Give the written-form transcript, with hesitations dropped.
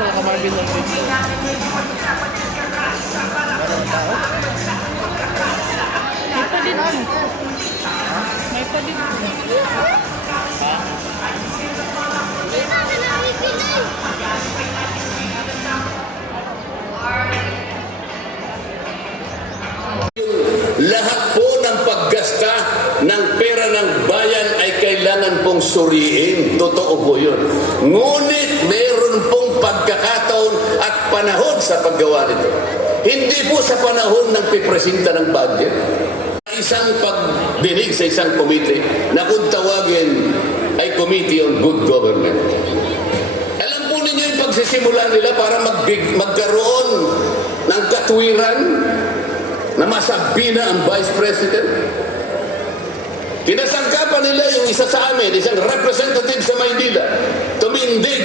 sa Kamarvin Olvin. May pa din. May pa din. Ha? Lahat po ng paggasta ng pera ng bayan ay kailangan pong suriin. Totoo po yun. Ngunit meron pong pagkakataon at panahon sa paggawa nito. Hindi po sa panahon ng pipresenta ng budget. Isang pagdinig sa isang committee na kung tawagin ay Committee on Good Government. Alam po ninyo yung pagsisimula nila para magkaroon ng katwiran na masabi na ang Vice President. Kinasangkapan nila yung isa sa amin, isang representative sa Maynila, tumindig